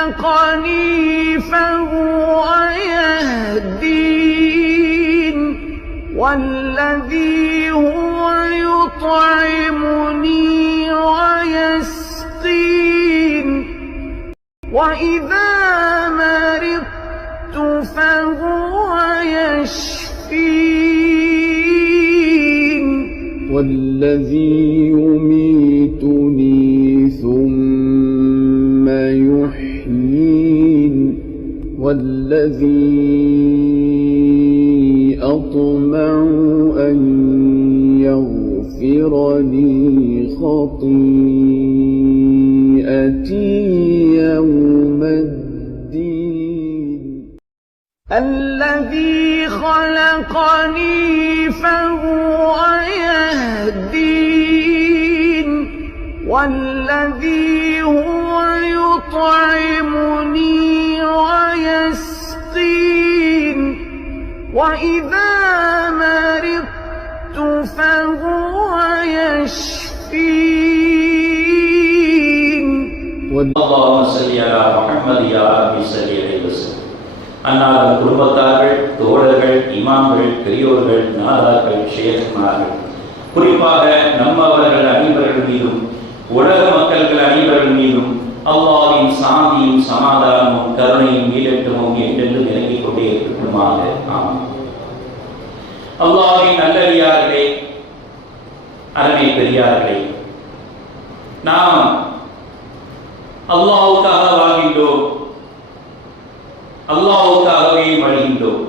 خلقني فهو يهدين والذي هو يطعمني ويسقين وإذا مرضت فهو يشفين والذي يميتني ثم يحيين والذي أطمع أن يغفر لي خطيئتي يوم الدين الذي خلقني فهو يهدين والذي هو يطعمني ويسقين وإذا مرضت فهو يشفين اللهم صل على محمد يا ربي صل عليه وسلم. அன்னாரின் குடும்பத்தார்கள், தோழர்கள், இமாம்கள், பெரியோர்கள், நாதாக்கள், ஷேக்மார்கள், குறிப்பாக நம்மவர்கள் அனைவர்கள் மீதும் உலக மக்கள்கள் அனைவர்கள் மீதும் அல்லாஹ்வின் சாந்தியும் சமாதானமும் கருணையும் ஈடேற்றமும் என்றென்று இறங்கிக் கொண்டே இருக்கட்டுமாக. ஆமாம். அல்லாஹ்வின் நல்லடியார்களே, அருமை பெரியார்களே, நாம் அல்லாஹ்வுக்காக வாழ்கின்றோம், அல்லாஹ்வுக்காகவே மடிகின்றோம்.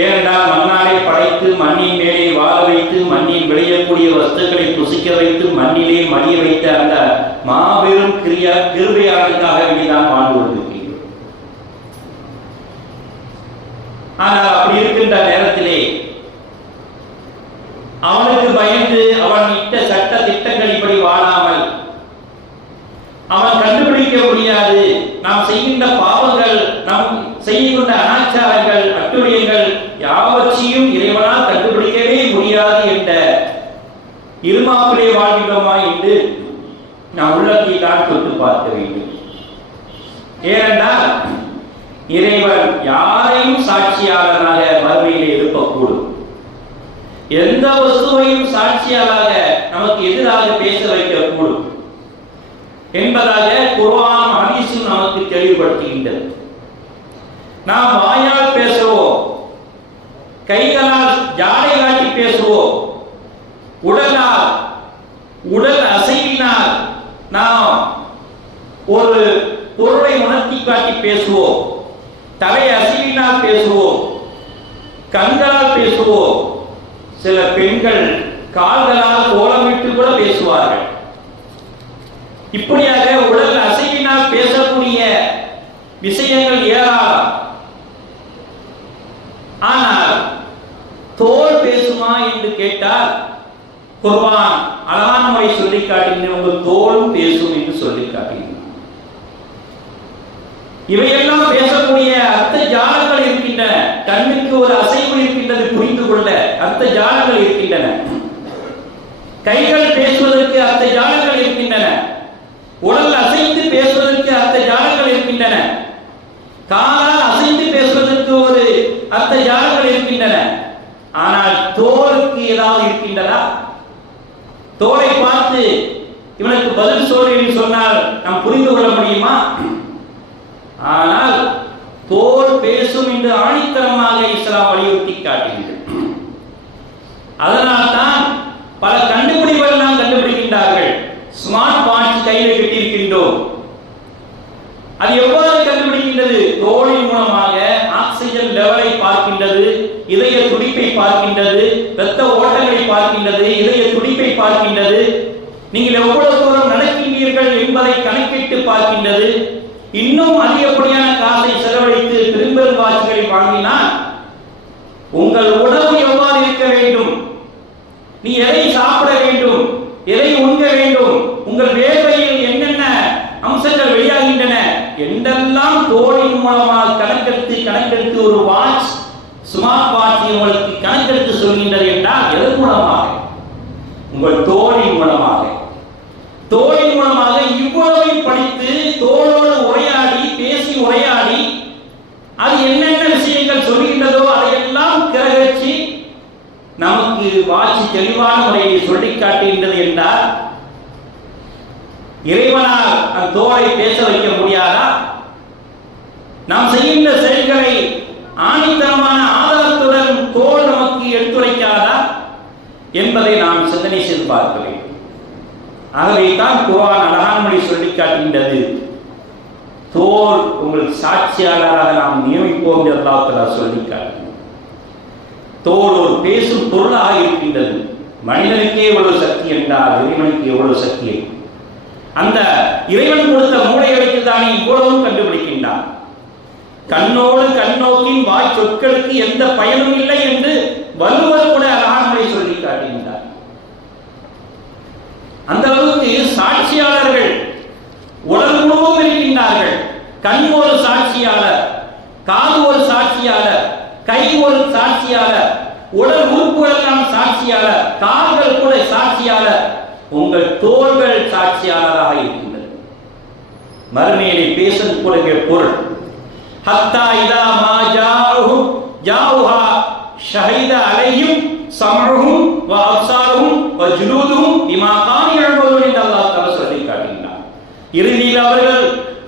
ஏனென்றால் மண்ணாரை படைத்து மண்ணின் மேலே வாழ வைத்து மண்ணில் விளையக்கூடிய வஸ்துக்களை புசிக்க வைத்து மண்ணிலே மடிய வைத்த அந்த மாபெரும் கிருபையாளருக்காக நாம் வாழ்ந்து கொண்டிருக்கின்றோம். ஆனால் அப்படி இருக்கின்ற நேரத்திலே அவனுக்கு பயந்து அவன் இட்ட சட்ட திட்டங்கள் இப்படி வாழாமல் அவன் கண்டுபிடிக்க முடியாது, நாம் செய்கின்ற பாவங்கள், நாம் செய்கின்ற அனாச்சாரங்கள், அட்டுழியங்கள் யாவற்றையும் இறைவனால் கண்டுபிடிக்கவே முடியாது என்ற இருமாப்பிலே வாழ்கின்றோமா என்று நாம் உள்ளத்தை தான் தொட்டு பார்க்க வேண்டும். ஏனென்றால் இறைவன் யாரையும் சாட்சியாளராக மறுமையிலே இருக்கக்கூடும். எந்த வஸ்துவையும் சாட்சியாளராக நமக்கு எதிராக பேச வைக்கக்கூடும் என்பதாக குர்ஆன் ஹதீஸும் நமக்கு தெளிவுபடுத்துகின்றது. நாம் வாயால் பேசுவோம், கைகளால் ஜாடை காட்டி பேசுவோம், உடல் அசைவினால் நாம் ஒரு பொருளை உணர்த்தி காட்டி பேசுவோம், தலை அசைவினால் பேசுவோம், கண்களால் பேசுவோம், சில பெண்கள் கால்களால் கோலமிட்டு கூட பேசுவார்கள். இப்படியாக உடல் அசைவினால் பேசக்கூடிய விஷயங்கள் ஏராளம். ஆனால் தோல் பேசுமா என்று கேட்டால் குர்ஆன் அழகான முறை சொல்லி காட்டுகின்ற உங்கள் தோலும் பேசும் என்று சொல்லி காட்டுகின்றன. இவையெல்லாம் பேசக்கூடிய அர்த்த ஜாலங்கள் இருக்கின்றன. கண்ணுக்கு ஒரு அசைவு இருக்கின்றது, புரிந்து கொள்ள அர்த்த ஜாலங்கள் இருக்கின்றன. கைகள் பேசுவதற்கு அர்த்த ஜாலங்கள் இருக்கின்றன. உடல் அசைந்து பேசுவதற்கு அர்த்த ஜாலங்கள் இருக்கின்றன. காலால் அசைந்து பேசுவதற்கு ஒரு அர்த்த ஜாலங்கள் இருக்கின்றன. ஆனால் தோலுக்கு ஏதாவது இருக்கின்றதா? தோலை பார்த்து இவனுக்கு பதில் சொல் என்று சொன்னால் நாம் புரிந்து கொள்ள முடியுமா? ஆனால் தோல் பேசும் என்று ஆணித்தரமாக இஸ்லாம் வலியுறுத்தி காட்டுகிறது. அதனால்தான் பல கண்டுபிடிப்புகள் நாம் கண்டுபிடிக்கின்றார்கள். ஸ்மார்ட் வாட்ச் கையில் கட்டியிருக்கின்றோம். அது எவ்வாறு கண்டுபிடிக்கின்றது? தோலின் மூலமாக ஆக்சிஜன் லெவலை பார்க்கின்றது, இதய துடிப்பை பார்க்கின்றது, இரத்த ஓட்டங்களை பார்க்கின்றது, இதய துடிப்பை பார்க்கின்றது, நீங்கள் எவ்வளவு தூரம் நடக்கின்றீர்கள் என்பதை கணக்கிட்டு பார்க்கின்றது. இன்னும் அதிகப்படியான காசை செலவழித்து திரும்பல் வாட்ச்களை வாங்கினால் உங்கள் உணவு எவ்வாறு இருக்க வேண்டும், நீ எதை சாப்பிட வேண்டும், எதை உண்ண வேண்டும், உங்கள் வேர்வையில் என்னென்ன அம்சங்கள் வெளியாகின்றன என்றெல்லாம் தோலின் மூலமாக கணக்கெடுத்து ஒரு வாட்ச், ஸ்மார்ட் வாட்ச் உங்களுக்கு கணக்கெடுத்து சொல்கின்றது என்றால் எதன் மூலமாக? உங்கள் தோலின் மூலமாக. தோலின் மூலமாக இவ்வளவை படித்து இறைவனால் அந்த தோளை பேச வைக்க முடியாதா? நாம் செய்கின்ற செயல்களை ஆணித்தரமான ஆதாரத்துடன் தோல் நமக்கு எடுத்துரைக்காதா என்பதை நாம் சிந்தனை செய்து பார்க்க வேண்டும். ஆகவே தான் குர்ஆன் அழகான மொழி சொல்லி காட்டுகின்றது, தோல் உங்களுக்கு சாட்சியாளராக நாம் நியமிப்போம் என்று அல்லாஹ் தஆலா சொல்லி காட்டுகிறார். தோல் ஒரு பேசும் பொருளாக இருக்கின்றது. மனிதனுக்கே எவ்வளவு சக்தி என்றால் இறைவனுக்கு எவ்வளவு சக்தி. அந்த இறைவன் கொடுத்த மூளை வைத்து தானே இவ்வளவும் கண்டுபிடிக்கின்றான். கண்ணோடு கண்ணோக்கின் வாய் சொற்களுக்கு எந்த பயனும் இல்லை என்று வள்ளுவர் கூட அழகான முறை சொல்லி காட்டுகின்றார். அந்த அளவுக்கு சாட்சியாளர்கள் உடல் முழுவதும் இருக்கின்றார்கள். கண் ஒரு சாட்சியாளர், காது ஒரு சாட்சியாளர், கை ஒரு சாட்சியாளர், உடல் உறுப்புகள் எல்லாம் சாட்சியாளர், கால்கள் கூட சாட்சியாளர், உங்கள் தோள்கள் சாட்சியாளராக இருக்கின்றது. மறுமையிலே பேசக்கூடிய பொருள் ஹத்தா இதா மா ஜாஉஹா ஷஹீத அலைஹிம் சம்உஹும் வ அப்சாருஹும் வ ஜுலூதுஹும் பிமா கானு யஅமலூன் என்று அல்லாஹ் தஆலா சொல்லி காட்டுகிறார். இறுதியில் அவர்கள்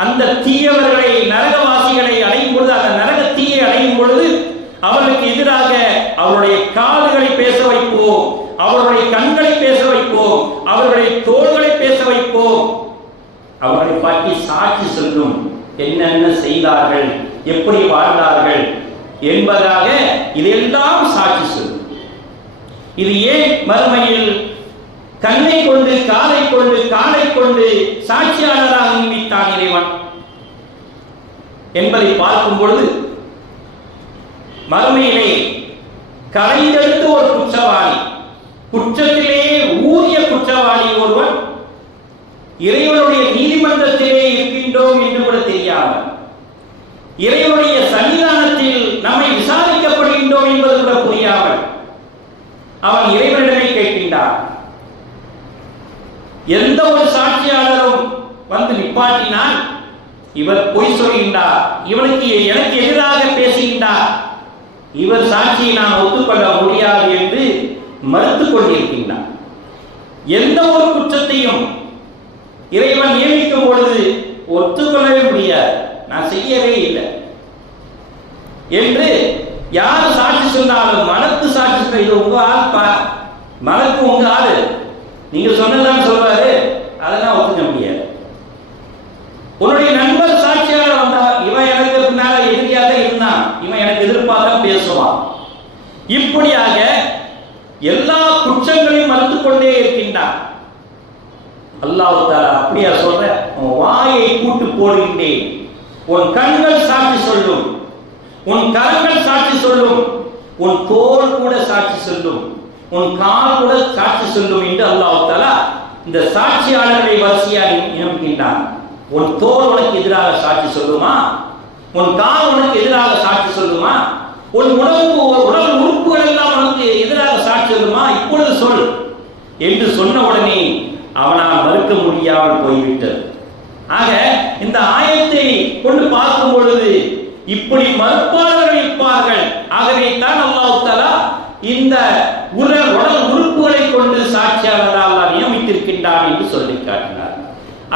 அந்த தீயவர்களை நரகவாசிகளை அடையும் பொழுது, அந்த நரக தீயை அடையும் பொழுது அவர்களுக்கு எதிராக அவருடைய காதுகளை பேச வைப்போம், அவருடைய கண்களை பேச வைப்போம், அவருடைய தோள்களை பேச வைப்போம், அவர்களை பற்றி சாட்சி சொல்லும், என்னென்ன செய்தார்கள், எப்படி வாழ்ந்தார்கள் என்பதாக இதெல்லாம் சாட்சி சொல்லும். இது ஏன் மறுமையில் கண்ணை கொண்டு காலை கொண்டு காலை கொண்டு சாட்சியாளராக நியமித்தான் இறைவன் என்பதை பார்க்கும் பொழுது, மறுமையிலே கரைந்தெடுத்து ஒரு குற்றவாளி, குற்றத்திலே ஊறிய குற்றவாளி ஒருவன் இறைவனுடைய நீதிமன்றத்திலே இருக்கின்றோம் என்று கூட தெரியாமல், இறைவனுடைய சன்னிதானத்தில் நம்மை விசாரிக்கப்படுகின்றோம் என்பது கூட புரியாமல் அவன் இறைவனிடமே கேட்கின்றான். எந்த ஒரு சாட்சியாளரும் வந்து நிப்பாட்டினால் இவர் பொய் சொல்கின்றார், இவனுக்கு எனக்கு எதிராக பேசுகின்றார், இவர் சாட்சியை நான் ஒத்துக்கொள்ள முடியாது என்று மறுத்துக் கொண்டிருக்கின்றார். எந்த ஒரு குற்றத்தையும் இறைவன் நியமிக்கும் பொழுது ஒத்துக்கொள்ளவே முடியாது, நான் செய்யவே இல்லை என்று யார் சாட்சி சொன்னாலும், மனத்து சாட்சி சொல்ல, இது உங்க ஆள், மனக்கு உங்க ஆளு, நீங்க சொன்னதான் சொல்றாரு, அதெல்லாம் ஒத்துக்க முடியாது. உன்னுடைய நண்பர் சாட்சியாக வந்தா, இவன் எனக்கு பின்னால எதிரியாக இருந்தான், இவன் எனக்கு எதிர்ப்பாக பேசுவான், இப்படியாக எல்லா குற்றங்களையும் மறுத்துக் கொண்டே இருக்கின்றான். அல்லாஹ் தஆலா அப்படியா சொல்ற, உன் வாயை கூட்டு போடுகின்றேன், உன் கண்கள் சாட்சி சொல்லும், உன் கரங்கள் சாட்சி சொல்லும், உன் தோல் கூட சாட்சி சொல்லும், உன் கால் கூட சாட்சி சொல்லும் என்று அல்லாஹ் தஆலா இந்த சாட்சியாளர்களை வரிசையாக நியமிக்கின்றான். உன் தோல் உனக்கு எதிராக சாட்சி சொல்லுமா? உன் கால் உனக்கு எதிராக சாட்சி சொல்லுமா? உன் உடல் உறுப்புகள் எல்லாம் உனக்கு எதிராக சாட்சி சொல்லுமா? இப்பொழுது சொல் என்று சொன்ன உடனே அவனால் மறுக்க முடியாமல் போய்விட்டது. ஆக இந்த ஆயத்தை கொண்டு பார்க்கும் பொழுது இப்படி மறுப்பாளர்கள் இருப்பார்கள். ஆகவே தான் அல்லாஹ் தஆலா இந்த உடல் உறுப்புகளை கொண்டு சாட்சியாளராக அல்லாஹ் நியமித்திருக்கின்றான் என்று சொல்லி காட்டினார்.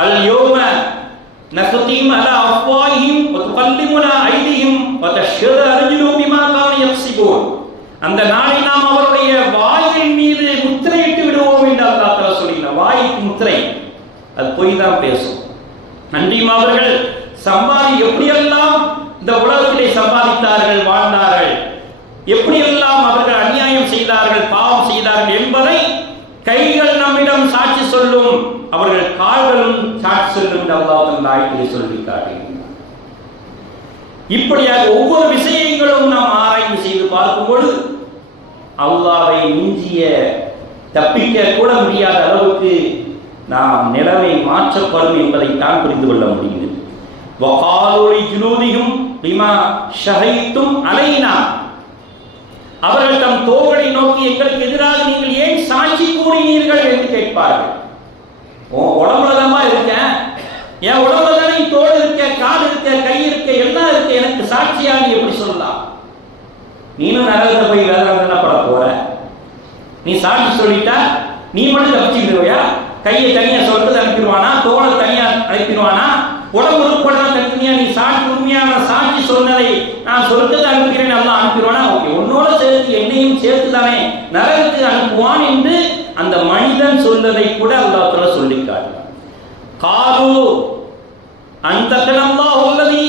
அல் யௌம நக்தீம் அலா அஃப்வாஹிம் வ துகல்லிமுனா ஐதிஹிம் வ தஷ்ஹது அர்ஜுலுஹும் பிமா கானு யக்ஸிபூன். அந்த நாளில் நாம் அவருடைய வாயின் மீது முத்திரையிட்டு விடுவோம் என்று அல்லாஹ் தஆலா சொல்கிறார். வாய்க்கு முத்திரை, அது பொய் தான் பேசும். அன்றியும் அவர்கள் எப்படியெல்லாம் இந்த உலகத்திலே சம்பாதித்தார்கள், வாழ்ந்தார்கள், எப்படியெல்லாம் அவர்கள் அநியாயம் செய்தார்கள், பாவம் செய்தார்கள் என்பதை கைகள் நம்மிடம் சாட்சி சொல்லும், அவர்கள் கால்களும் சாட்சி சொல்லும் என்று அல்லாஹ் அந்த ஆயத்திலே சொல்லி காட்டுகிறார். இப்படியாக ஒவ்வொரு விஷயங்களும் நாம் ஆராய்ந்து செய்து பார்க்கும்போது அல்லாஹ்வை மிஞ்சிய தப்பிக்க கூட முடியாத அளவுக்கு நாம் நிலைமை மாற்றப்படும் என்பதை தான் புரிந்து கொள்ள முடிகிறது. வகாலு லிஜுலூதிஹிம் பிமா ஷஹீதும் அலைனா, அவர்கள் தம் தோள்களை நோக்கி எங்களுக்கு எதிராக நீங்கள் ஏன் சாட்சி கூறினீர்கள் என்று கேட்பார்கள். உடம்புலதாமா இருக்கேன், என் உடம்புல தானே தோல் இருக்க, கால் இருக்க, கை இருக்க, எல்லாம் இருக்க, எனக்கு சாட்சியாக நீ எப்படி சொல்லலாம்? நீனும் நரகத்தை போய் வேதனை பட போற, நீ சாட்சி சொல்லிட்டா நீ மட்டும் தப்பிச்சுக்கிடுவையா? கையை தனியா சொல்றது அனுப்பிடுவானா, தோலை அனுப்பிடுவானா? உடம்பு உறுப்புகள் தனித்தனியா நீ சாட்சி உண்மையான சாட்சி சொன்னதை நான் சொர்க்கத்தை அனுப்புகிறேன் அல்லாஹ் அனுப்பிடுவானா? ஓகே, உன்னோட சேர்த்து என்னையும் சேர்த்து தானே நரகத்துக்கு அனுப்புவான் என்று அந்த மனிதன் சொன்னதை கூட அல்லாஹ் தஆலா சொல்லி காட்டினார். காலு அன்தகல்லாஹு அல்லதி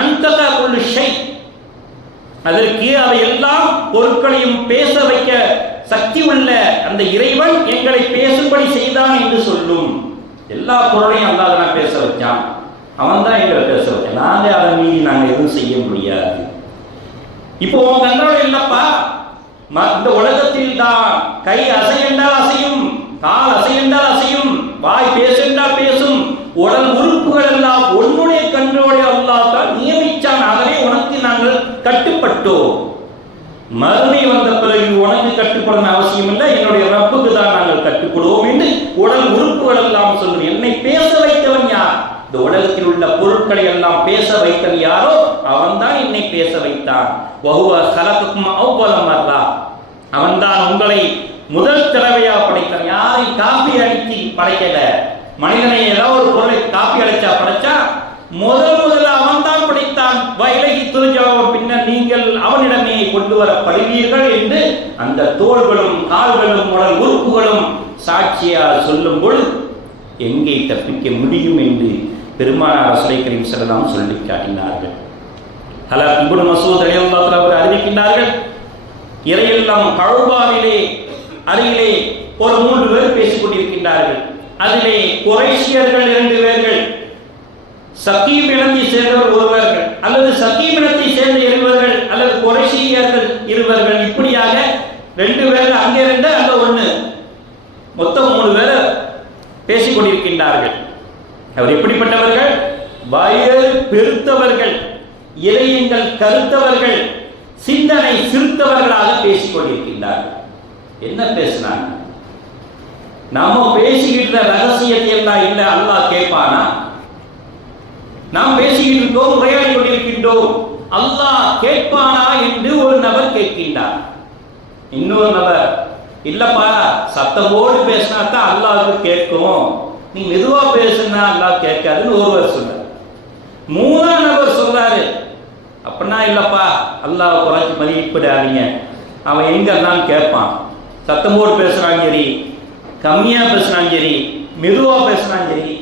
அன்தக குல்லு ஷை, அதற்கு அவையெல்லாம் பொருட்களையும் பேச வைக்க சக்தி உள்ள அந்த இறைவன் எங்களை பேசும்படி செய்தான் என்று சொல்லும். எல்லா பொருளையும் அல்லாஹ் தான் பேச வச்சான், அவன் தான் எங்களை பேச வச்சான். நாங்க அதை மீறி நாங்கள் எதுவும் செய்ய முடியாது. இப்போ உன் கண்ட்ரோல் இல்லப்பா. இந்த உலகத்தில் தான் கை அசையென்றால் அசையும், கால் அசையென்றால் அசையும், வாய் பேசென்றால் பேசும், உடல் உறுப்புகள் எல்லாம் உன்னுடைய கண்ட்ரோலை அல்லாஹ் தான் நியமிச்சான். ஆகவே உனக்கு நாங்கள் கட்டுப்பட்டோம். மறுமை வந்த பிறகு உனக்கு கட்டுப்படணும் அவசியம் இல்லை, என்னுடைய ரப்புக்கு தான் நாங்கள் கட்டுப்படுவோம் என்று உடல் உறுப்புகள் எல்லாம் சொல்லும். என்னை பேச வைத்தவன் யார்? இந்த உலகத்தில் உள்ள பொருட்களை எல்லாம் பேச வைத்தவன் யாரோ அவன் தான் என்னை பேச வைத்தான். வஹுவ கலகக்கும் அவ்வள மர்ரா, அவன் தான் உங்களை முதல் தடவையா படைத்தான். யாரை காப்பி அடித்து படைக்கல. மனிதனை ஏதாவது ஒரு பொருளை காப்பி அடிச்சா படைச்சா முதல்ல அவன் தான் படைத்தான். வயலகி துருஜாவும் பின்னர் நீங்கள் அவனிடமே கொண்டு வரப்படுவீர்கள் என்று அந்த தோள்களும் கால்களும் உடல் உறுப்புகளும் சாட்சியால் சொல்லும் பொழுது எங்கே தப்பிக்க முடியும் என்று பெருமானார் ரசூலை கரீம் ஸல்லல்லாஹு அலைஹி வஸல்லம் சொல்லி காட்டினார்கள். ஹலரத் இப்னு மஸ்ஊத் ரலியல்லாஹு அன்ஹு அவர்கள் அறிவிக்கின்றார்கள், இறையெல்லாம் கஅபாவிலே அருகிலே ஒரு 3 பேர் பேசிக் கொண்டிருக்கின்றார்கள். அதிலே குறைஷியர்கள் 2 பேர்கள், சகீப் இனத்தை சேர்ந்தவர் ஒருவர்கள், அல்லது சகீப் இனத்தை சேர்ந்த இருவர்கள், அல்லது குறைஷியர்கள் இருவர்கள், இப்படியாக 2 பேர்கள் அங்கே 2 அங்க 1, மொத்தம் 3 பேர் பேசிக் கொண்டிருக்கின்றார்கள். அவர் எப்படிப்பட்டவர்கள்? வயது பெருத்தவர்கள், இதயங்கள் கருத்தவர்கள், சிந்தனை சிறுத்தவர்களாக பேசிக் கொண்டிருக்கின்றார்கள். என்ன பேசினாங்க? நாம பேசிக்கிட்ட ரகசியத்தை எல்லாம் இல்லை அல்லாஹ் கேட்பானா? நாம் பேசிக்கிட்டு இருக்கோம், உரையாடி கொண்டிருக்கின்றோம், அல்லாஹ் கேட்பானா என்று ஒரு நபர் கேட்கின்றார். இன்னொரு நபர், இல்லப்பா சத்தமோடு பேசினா தான் அல்லாஹ்வுக்கு கேட்கும், நீ மெதுவா பேசுனா அல்லாஹ் கேட்காதுன்னு ஒருவர் சொல்றார். 3ஆம் நபர் சொல்றாரு, அப்படின்னா இல்லப்பா அல்லாஹ் குறைச்சி மதிப்பிடாதீங்க, அவன் எங்க இருந்தாலும் கேட்பான், சத்தமோடு பேசுறான் சரி, கம்மியா பேசுறான் சரி, மெதுவா பேசுறான் சரி,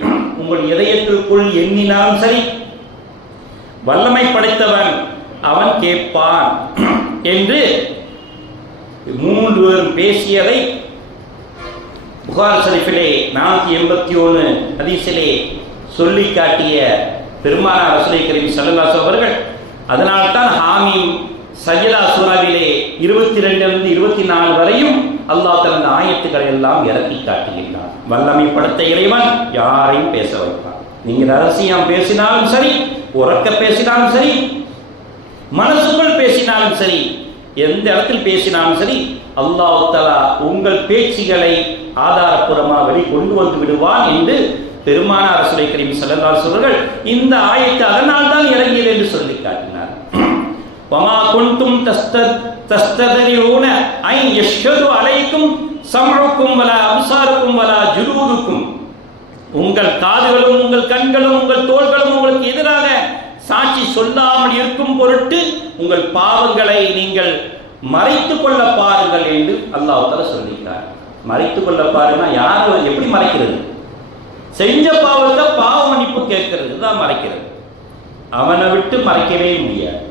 உங்கள் இதயத்திற்குள் எண்ணினாலும் சரி வல்லமை படைத்தவன் அவன் கேட்பான் என்று 3 பேரும் பேசியதை புகார் ஷரீஃபிலே 481 ஹதீஸிலே சொல்லி காட்டிய பெருமானார் ரசூலை கரீம் ஸல்லல்லாஹு அலைஹி அவர்கள், அதனால்தான் ஹாமீம் சஜ்தா சூராவிலே 22 24 வரையும் அல்லாஹ் தனது ஆயத்துக்களை எல்லாம் இறக்கி காட்டுகின்றான். வல்லமை படைத்த இறைவன் யாரையும் பேச வைப்பான். நீங்க ரகசியம் பேசினாலும் சரி, உறக்க பேசினாலும் சரி, மனசுக்குள் பேசினாலும் சரி, எந்த இடத்தில் பேசினாலும் சரி, அல்லாஹ் தஆலா உங்கள் பேச்சுகளை ஆதாரபூர்வமாக வெளி கொண்டு வந்து விடுவான் என்று பெருமானார் ரசூலை கரீம் ஸல்லல்லாஹு அலைஹி வஸல்லம் இந்த ஆயத்தை அதனால் தான் இறங்கியது என்று சொல்லி காட்டினார். வமா குன்தும் தஸ்ததரிஊன ஐ யஷ்ஹது அலைக்கும் சம்உக்கும் வலா அப்சாருக்கும் வலா ஜுலூதுக்கும், உங்கள் காதுகளும் உங்கள் கண்களும் உங்கள் தோள்களும் உங்களுக்கு எதிராக சாட்சி சொல்லாமல் இருக்கும் பொருட்டு உங்கள் பாவங்களை நீங்கள் மறைத்துக் கொள்ள பாருங்கள் என்று அல்லாஹ் தஆலா சொல்லிட்டார். மறைத்துக் கொள்ள பாருன்னா யார் எப்படி மறைக்கிறது? செஞ்ச பாவத்தை பாவ மன்னிப்பு கேட்கறது தான் மறைக்கிறது. அவனை விட்டு மறைக்கவே முடியாது.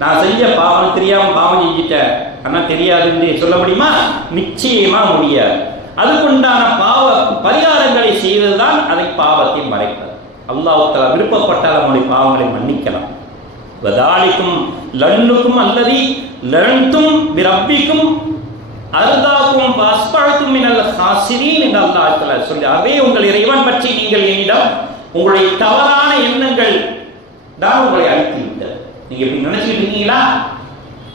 நான் செஞ்ச பாவம் தெரியாம பாவம் செஞ்சிட்டேன் ஆனா தெரியாதுன்னு சொல்ல முடியுமா? நிச்சயமா முடியாது. அதுக்குண்டான பாவ பரிகாரங்களை செய்வதுதான் அதை பாவத்தை மறைப்பது. அல்லாஹ் தஆலா விருப்பப்பட்டால் நம்முடைய பாவங்களை மன்னிக்கலாம். வதாலிக்கும் லன்னுக்கும் அல்லதி லன்தும் பிரப்பிக்கும் அர்தாக்கும் வஸ்பஅத்தும் மினல் ஹாசிரீன் என்று அல்லாஹ் தஆலா சொல்றாரே. உங்கள் இறைவன் பற்றி நீங்கள் என்னிடம் உங்களுடைய தவறான எண்ணங்கள் தான் உங்களை அழித்து விட்டது. நீங்க இப்படி நினைச்சிட்டு இருக்கீங்களா?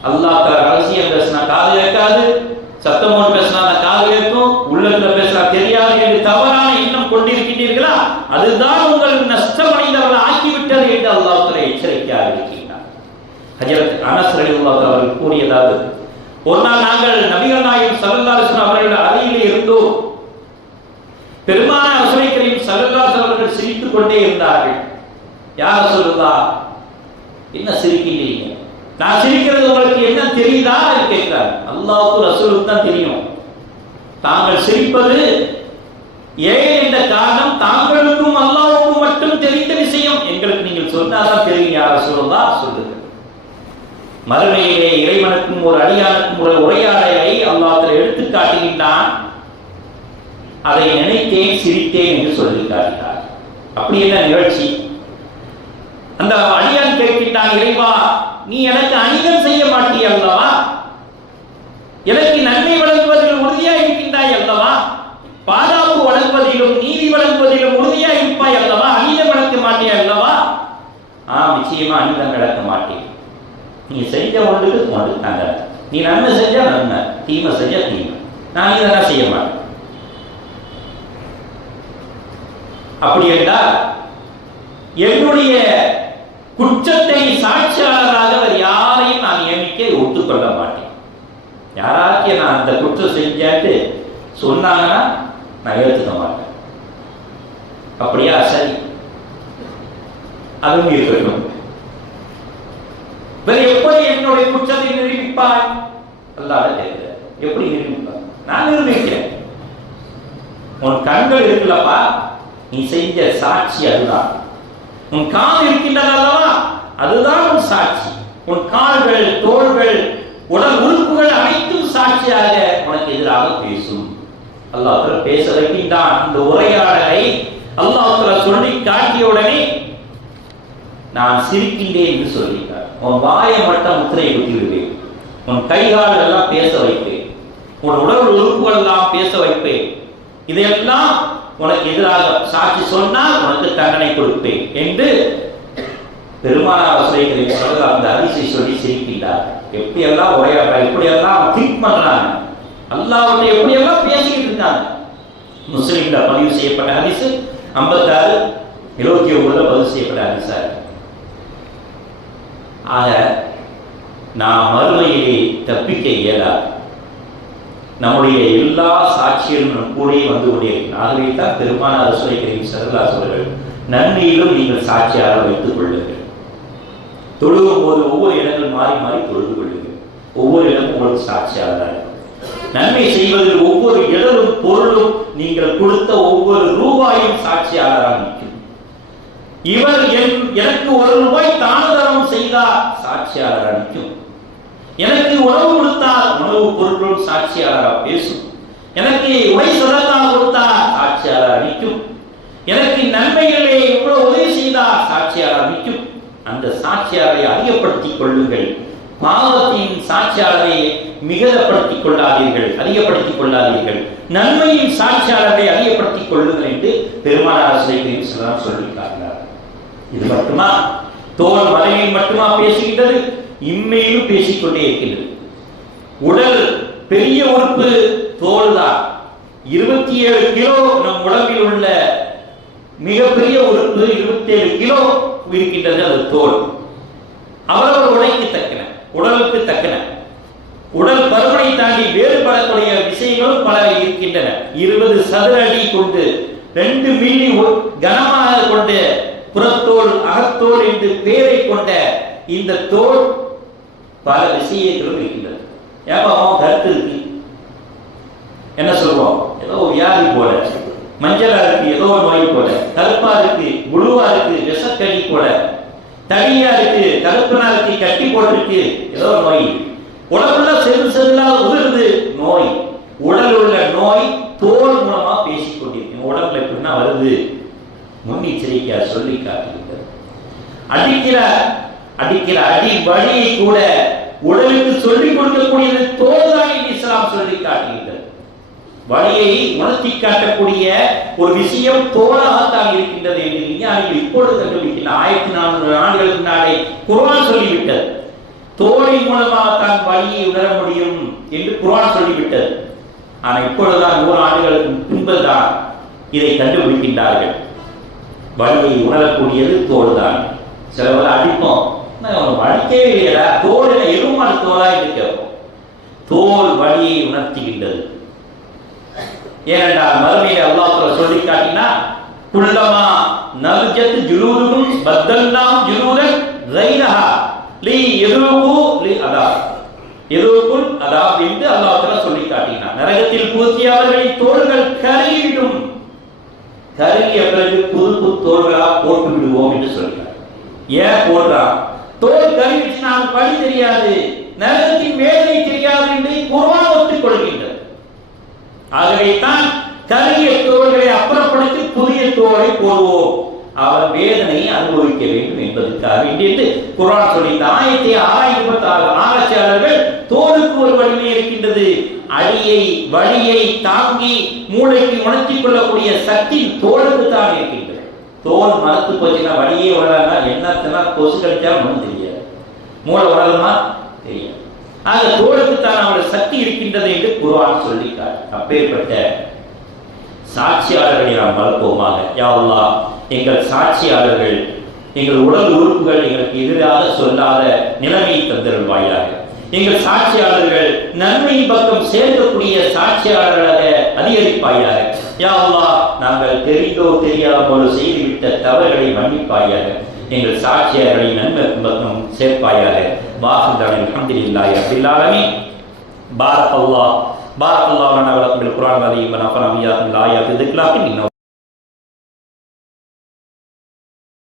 அல்லாஹ் தஆலா ரகசியம் பேசினா காது கேட்காது, சத்தமோடு பேசினா காது கேட்கும், உள்ளத்துல பேசினா தெரியாது என்று தவறான எண்ணம் கொண்டிருக்கின்றீர்களா? அதுதான் உங்கள் நஷ்டமடைந்தவர்கள் ஆக்கிவிட்டது என்று அல்லாஹ் தஆலா எச்சரிக்கையாக இருக்கின்றார். ஹஜ்ரத் அனஸ் ரலியல்லாஹு அன்ஹு அவர்கள் கூறியதாவது, ஒரு நாள் நாங்கள் நபிகள் நாயகம் ஸல்லல்லாஹு அலைஹி வஸல்லம் அவர்கள் அறையிலே இருந்தோம். பெருமானார் ரசூலை கரீம் ஸல்லல்லாஹு அலைஹி வஸல்லம் அவர்கள் சிரித்துக் கொண்டே இருந்தார்கள். யார சொல்லுதா, என்ன சிரிக்கிறீங்க, நான் சிரிக்கிறது உங்களுக்கு என்ன தெரியுதா என்று கேட்கிறார். அல்லாஹ்வுக்கு ரசூலுக்கு தான் தெரியும். தாங்கள் சிரிப்பது ஏன் என்ற காரணம் தாங்களுக்கும் அல்லாஹ்வுக்கும் மட்டும் தெரிந்த விஷயம். எங்களுக்கு நீங்கள் சொன்னாதான் தெரியும். யார சொல்லுதா சொல்லுங்க. மறுமையிலே இறைவனுக்கும் ஒரு அடியானுக்கும் ஒரு உரையாடலை அல்லாஹ் எடுத்து காட்டுகின்றான். அதை நினைத்தேன் சிரித்தேன் என்று சொல்லி காட்டினார். அப்படி என்ன நிகழ்ச்சி? அந்த அடியான் கேட்கின்றான், இறைவா நீ எனக்கு அநீதம் செய்ய மாட்டீய் அல்லவா, எனக்கு நன்மை வழங்குவதில் உறுதியாக இருக்கின்றாய் அல்லவா, பாதுகாப்பு வழங்குவதிலும் நீதி வழங்குவதிலும் உறுதியாக இருப்பாய் அல்லவா, அநீதம் நடக்க மாட்டேன் அல்லவா? நிச்சயமா அநீதம் நடக்க மாட்டேன். நீ செஞ்ச ஒன்றுக்கு ஒன்று தாங்க, நீ நன்மை செஞ்சா நன்மை, தீமை செஞ்சா தீமை, நான் இதெல்லாம் செய்ய மாட்டேன். அப்படி என்றால் என்னுடைய குற்றத்தை சாட்சியாளராக அவர் யாரையும் நான் நியமிக்க ஒத்துக்கொள்ள மாட்டேன். யாராச்சும் நான் அந்த குற்றம் செஞ்சாட்டு சொன்னாங்கன்னா நான் ஏற்றுக்க மாட்டேன். அப்படியா? சரி, அதுவும் இருக்கட்டும். எப்படி என்னுடைய குற்றத்தை நிரூபிப்பாய்? அல்லாஹ் கேட்கிறார். எப்படி நிரூபிப்பாய்? நான் நிரூபிக்கிறேன். உன் கண்கள் இருக்குல்லப்பா, நீ செஞ்ச சாட்சி அதுதான். உன் கால் இருக்கின்றது அல்லவா, அதுதான் உன் சாட்சி. உன் கால்கள், தோள்கள், உடல் உறுப்புகள் அனைத்தும் சாட்சியாக உனக்கு எதிராக பேசும். அல்லாஹ் பேச வைக்கின்றான். இந்த உரையாடலை அல்லாஹ் சொல்லி காட்டிய உடனே நான் சிரிக்கின்றேன் என்று சொல்லிட்டார். உன் வாயை மட்டும் முத்திரை குத்தி விடுவேன், உன் கைகால் எல்லாம் பேச வைப்பேன், உன் உடல் உறுப்புகள் எல்லாம் பேச வைப்பேன், இதையெல்லாம் உனக்கு எதிராக சாட்சி சொன்னால் உனக்கு தண்டனை கொடுப்பேன் என்று பெருமானார் வசைகளை அந்த ஹதீஸை சொல்லி சிரிக்கின்றார். எப்படியெல்லாம் உரையாடுறாங்க, எப்படியெல்லாம் திங்க் பண்றாங்க, அல்லாஹ்வுடைய எப்படியெல்லாம் பேசிக்கிட்டு இருக்காங்க. முஸ்லிம்ல பதிவு செய்யப்பட்ட ஹதீஸ் 56-79 பதிவு செய்யப்பட்ட ஹதீஸா. ஆக நாம் மறுமையிலே தப்பிக்க இயலாது. நம்முடைய எல்லா சாட்சிகளும் கூட வந்து கொண்டே இருக்கு. ஆகவே தான் பெருமானார் ரசூலுல்லாஹி ஸல்லல்லாஹு அலைஹி வஸல்லம் நன்மையிலும் நீங்கள் சாட்சியாக வைத்துக் கொள்ளுங்கள். தொழுகும் போது ஒவ்வொரு இடங்கள் மாறி மாறி தொழுது கொள்ளுங்கள். ஒவ்வொரு இடமும் உங்களுக்கு சாட்சியாக தான் இருக்கும். நன்மை செய்வதில் ஒவ்வொரு இடரும் பொருளும் நீங்கள் கொடுத்த ஒவ்வொரு ரூபாயும் சாட்சியாளராக நிற்கும். இவர் எனக்கு ₹1 தானதரம் செய்தார், சாட்சியாளராக நிற்கும். எனக்கு உணவு கொடுத்தால் உணவு பொருட்களும் சாட்சியாளராக பேசும். எனக்கு உடை சதக்கா கொடுத்தால் சாட்சியாளராக நிற்கும். எனக்கு நன்மைகளே இவ்வளவு உதவி செய்தால் சாட்சியாளராக நிற்கும். அந்த சாட்சியாளரை அதிகப்படுத்திக் கொள்ளுங்கள். பாவத்தின் சாட்சியாளரை மிகப்படுத்திக் கொள்ளாதீர்கள், அதிகப்படுத்திக் கொள்ளாதீர்கள். நன்மையின் சாட்சியாளரை அதிகப்படுத்திக் கொள்ளுங்கள் என்று பெருமானார் ஸல்லல்லாஹு சொல்லியிருக்கிறார். இது மட்டுமா? தோல் மலையில் மட்டுமா பேசுகின்றது? இம்மையிலும் பேசிக்கொண்டே இருக்கின்றது. உடல் பெரிய உறுப்பு தோல் தான். 27 கிலோ நம் உடம்பில் உள்ள மிகப்பெரிய உறுப்பு 27 கிலோ இருக்கின்றது, அது தோல். அவரவர் உடைக்கு தக்கன, உடலுக்கு தக்கன. உடல் பருமனை தாண்டி வேறுபடக்கூடிய விஷயங்களும் பல இருக்கின்றன. 20 சதுர அடி கொண்டு 2 மில்லி கனமாக கொண்ட புறத்தோல், அகத்தோல் என்று பெயரை கொண்ட இந்த தோல் பல விஷயங்களும் இருக்கின்றது. ஏன் கருத்து இருக்கு, என்ன சொல்றோம்? ஏதோ வியாதி போல, மஞ்சளா இருக்கு ஏதோ நோய் போல, கருப்பா இருக்கு, முழுவா இருக்கு விஷக்கடி போல, தனியா இருக்கு, கருப்பனா இருக்கு, கட்டி போட்டிருக்கு ஏதோ நோய். உடம்புல செல் செல்லா உதிர்ந்து நோய். உடல் உள்ள நோய் தோல் மூலமா பேசிக் கொண்டிருக்கு. உடம்புல எப்படின்னா வருது, முன்னெச்சரிக்கையா சொல்லி காட்டுகிறது. அடிக்கிற அடி வழியை கூட உடலுக்கு சொல்லிக் கொடுக்கக்கூடியது தோல்தான் என்று இஸ்லாம் சொல்லி காட்டுகிறது. வழியை உணர்த்தி காட்டக்கூடிய ஒரு விஷயம் தோலாகத்தான் இருக்கின்றது என்று விஞ்ஞானிகள் இப்பொழுது கண்டுபிடிக்கின்றனர். 1400 ஆண்டுகளுக்கு முன்னாலே குர்ஆன் சொல்லிவிட்டது. தோலின் மூலமாகத்தான் வழியை உணர முடியும் என்று குர்ஆன் சொல்லிவிட்டது. ஆனால் இப்பொழுதுதான் 100 ஆண்டுகளுக்கு பின்புதான் இதை கண்டுபிடிக்கின்றார்கள். வழியை உணரக்கூடியது தோல் தான். சிலவர்கள் அடிப்போம், அடிக்கவே இல்லையா, தோல் எருமான தோலா என்று கேட்போம். தோல் வழியை உணர்த்துகின்றது. ஏனென்றால் மறுமையை அல்லாஹ் சொல்லி காட்டினா குல்லமா நல்ஜத் ஜுலூதுகும் பத்தல்னாம் ஜுலூதன் கைரஹா லி யதுகு லி அதாப் யதுகுல் அதாப் என்று அல்லாஹ் தஆலா சொல்லி காட்டினார். நரகத்தில் புகுத்திய அவர்களின் தோள்கள் கருகிவிடும், கருகிய பிறகு புது தோள்களா போட்டு விடுவோம் என்று சொல்கிறார். ஏன் போடுறான்? தோல் கருகிட்டு நாம் வழி தெரியாது, நரகத்தின் வேதனை தெரியாது என்று குர்ஆன் ஒத்துக் கொள்கின்றது. ஆகவே தான் கருகிய தோள்களை அப்புறப்படுத்தி புதிய தோலை போடுவோம், அவர் வேதனை அனுபவிக்க வேண்டும் என்பதற்காக என்று குர்ஆன் சொல்லி இந்த ஆயத்தை 626 ஆராய்ச்சியாளர்கள் தோலுக்கு ஒரு வலிமை இருக்கின்றது, வழியை தாங்கி மூளைக்கு உணர்த்திக் கொள்ளக்கூடிய சக்தி தோலுக்கு தான் இருக்கின்றது. தோல் மரத்து போச்சுன்னா வழியே உணரா என்னன்னா கொசு கடிச்சா ஒன்றும் தெரியாது, மூளை உணருமா தெரியாது. ஆக தோலுக்கு தான் அவருடைய சக்தி இருக்கின்றது என்று குர்ஆன் சொல்லிட்டார். அப்பேற்பட்ட சாட்சியாளர்களை நாம் வளர்ப்போமாக. யா அல்லாஹ், எங்கள் சாட்சியாளர்கள், எங்கள் உடல் உறுப்புகள் எங்களுக்கு எதிராக சொல்லாத நிலைமையை தந்திருவாயாக. எங்கள் சாட்சியாளர்கள் நன்மை பக்கம் சேர்க்கக்கூடிய சாட்சியாளர்களாக அதிகரிப்பாயாக. யா அல்லாஹ், நாங்கள் தெரிந்தோ தெரியாமலோ செய்துவிட்ட தவறுகளை மன்னிப்பாயாக. எங்கள் சாட்சியாளர்களை நன்மை பக்கம் சேர்ப்பாயாக. வாஹிதன் அல்ஹம்துலில்லாஹி ரப்பில் ஆலமீன். பாரக்கல்லாஹ் லனா வ லக்கும் பில் குர்ஆன் வ நஃபஅனா பில் ஆயாத்தி திக்ராக்கின்